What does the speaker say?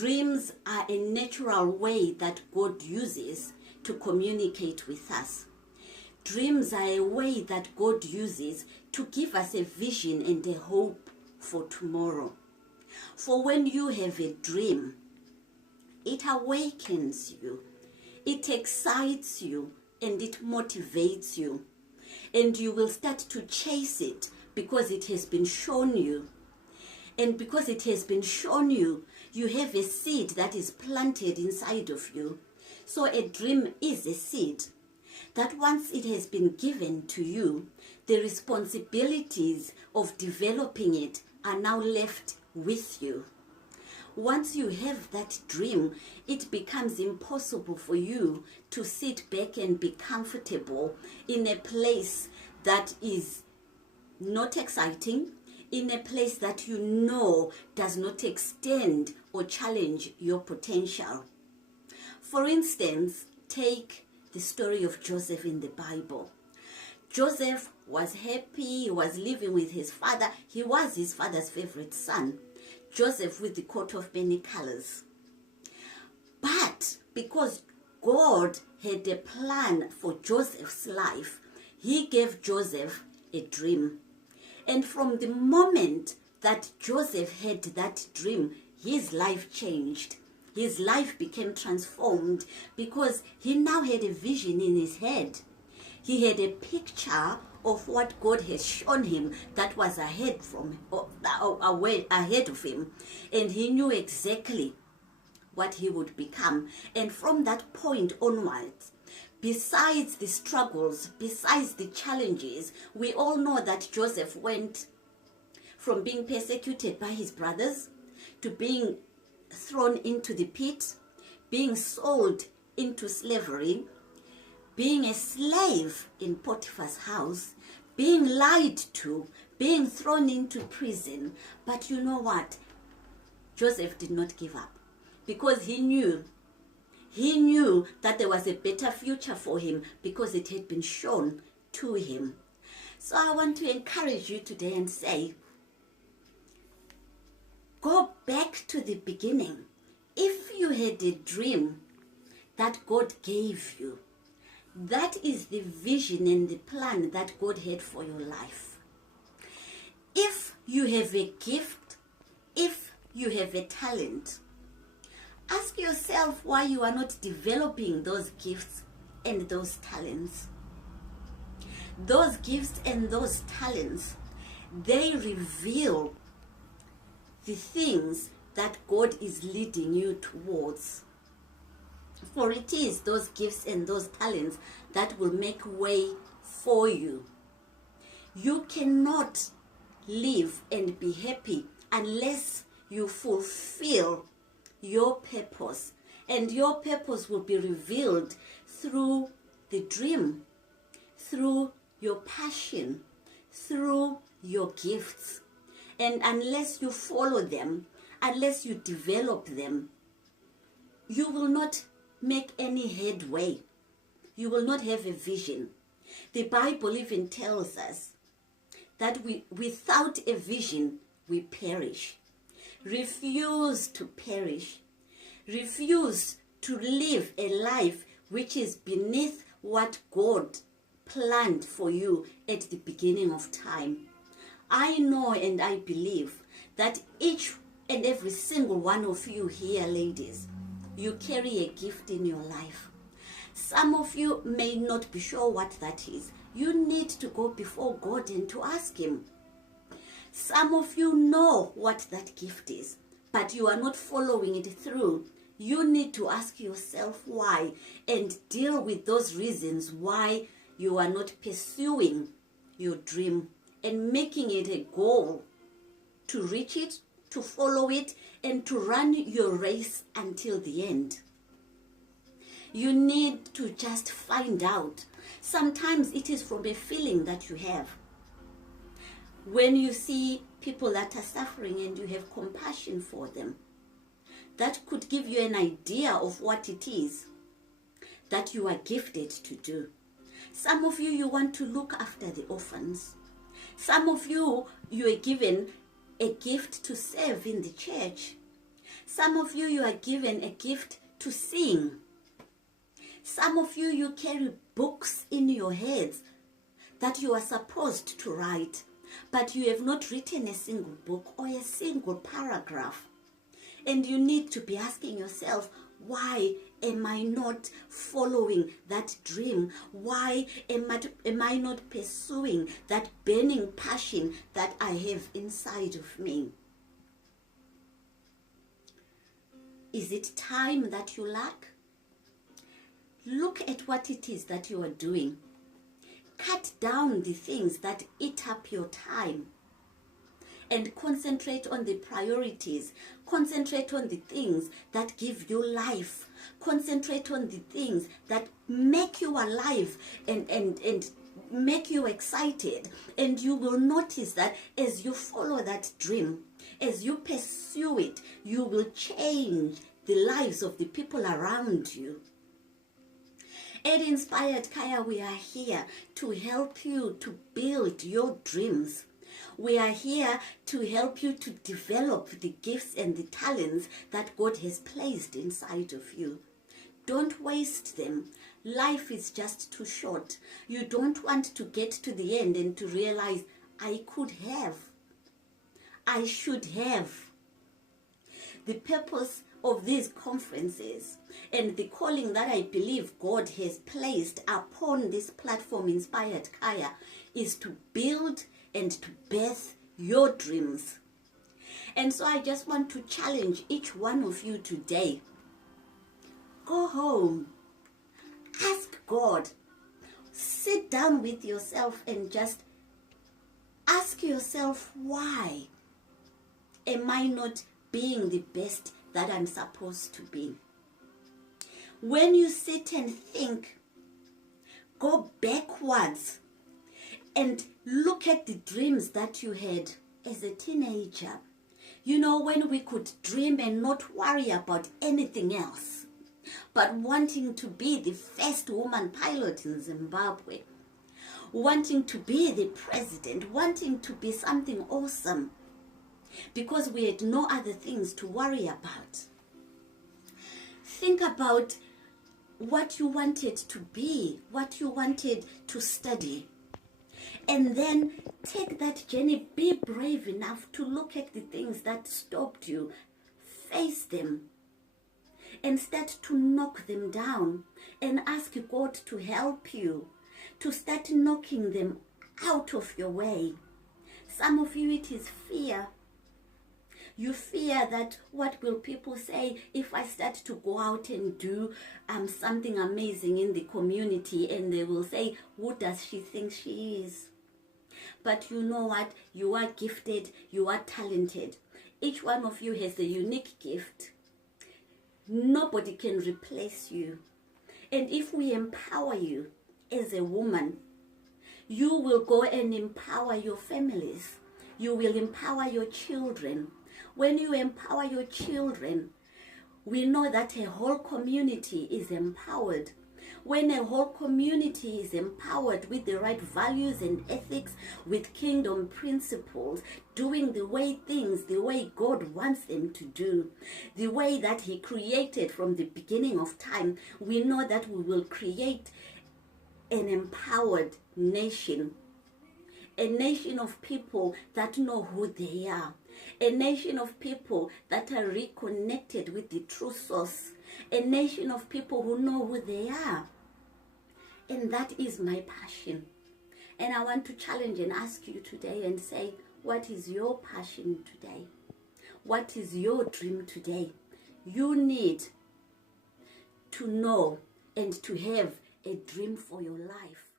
Dreams are a natural way that God uses to communicate with us. Dreams are a way that God uses to give us a vision and a hope for tomorrow. For when you have a dream, it awakens you, it excites you, and it motivates you. And you will start to chase it because it has been shown you. And because it has been shown you, you have a seed that is planted inside of you. So a dream is a seed that once it has been given to you, the responsibilities of developing it are now left with you. Once you have that dream, it becomes impossible for you to sit back and be comfortable in a place that is not exciting, in a place that you know does not extend or challenge your potential. For instance, take the story of Joseph in the Bible. Joseph was happy, he was living with his father. He was his father's favorite son. Joseph with the coat of many colors. But because God had a plan for Joseph's life, he gave Joseph a dream. And from the moment that Joseph had that dream, his life changed. His life became transformed because he now had a vision in his head. He had a picture of what God has shown him that was ahead of him, and he knew exactly what he would become. And from that point onwards, besides the struggles, besides the challenges, we all know that Joseph went from being persecuted by his brothers to being thrown into the pit, being sold into slavery, being a slave in Potiphar's house, being lied to, being thrown into prison. But you know what? Joseph did not give up because he knew that there was a better future for him because it had been shown to him. So I want to encourage you today and say, go back to the beginning. If you had a dream that God gave you, that is the vision and the plan that God had for your life. If you have a gift, if you have a talent, ask yourself why you are not developing those gifts and those talents. Those gifts and those talents, they reveal the things that God is leading you towards. For it is those gifts and those talents that will make way for you. You cannot live and be happy unless you fulfill your purpose. And your purpose will be revealed through the dream, through your passion, through your gifts. And unless you follow them, unless you develop them, you will not make any headway. You will not have a vision. The Bible even tells us that without a vision, we perish. Refuse to perish. Refuse to live a life which is beneath what God planned for you at the beginning of time. I know and I believe that each and every single one of you here, ladies, you carry a gift in your life. Some of you may not be sure what that is. You need to go before God and to ask Him. Some of you know what that gift is, but you are not following it through. You need to ask yourself why and deal with those reasons why you are not pursuing your dream and making it a goal to reach it, to follow it, and to run your race until the end. You need to just find out. Sometimes it is from a feeling that you have. When you see people that are suffering and you have compassion for them, that could give you an idea of what it is that you are gifted to do. Some of you want to look after the orphans. Some of you are given a gift to serve in the church. Some of you, you are given a gift to sing. Some of you, you carry books in your heads that you are supposed to write, but you have not written a single book or a single paragraph. And you need to be asking yourself, why am I not following that dream? Why am I not pursuing that burning passion that I have inside of me? Is it time that you lack? Look at what it is that you are doing. Cut down the things that eat up your time and concentrate on the priorities. Concentrate on the things that give you life. Concentrate on the things that make you alive and make you excited. And you will notice that as you follow that dream, as you pursue it, you will change the lives of the people around you. At Inspired Kaya, we are here to help you to build your dreams. We are here to help you to develop the gifts and the talents that God has placed inside of you. Don't waste them. Life is just too short. You don't want to get to the end and to realize, I could have. I should have. The purpose of these conferences and the calling that I believe God has placed upon this platform, Inspired Kaya, is to build and to birth your dreams. And so I just want to challenge each one of you today. Go home. Ask God. Sit down with yourself and just ask yourself, why am I not being the best that I'm supposed to be? When you sit and think, go backwards and look at the dreams that you had as a teenager. You know, when we could dream and not worry about anything else, but wanting to be the first woman pilot in Zimbabwe, wanting to be the president, wanting to be something awesome, because we had no other things to worry about. Think about what you wanted to be, what you wanted to study, and then take that journey. Be brave enough to look at the things that stopped you, face them, and start to knock them down and ask God to help you to start knocking them out of your way. Some of you, it is fear. You fear that what will people say if I start to go out and do something amazing in the community, and they will say, who does she think she is? But you know what? You are gifted. You are talented. Each one of you has a unique gift. Nobody can replace you. And if we empower you as a woman, you will go and empower your families. You will empower your children. When you empower your children, we know that a whole community is empowered. When a whole community is empowered with the right values and ethics, with kingdom principles, doing the way God wants them to do, the way that He created from the beginning of time, we know that we will create an empowered nation. A nation of people that know who they are. A nation of people that are reconnected with the true source. A nation of people who know who they are. And that is my passion. And I want to challenge and ask you today and say, what is your passion today? What is your dream today? You need to know and to have a dream for your life.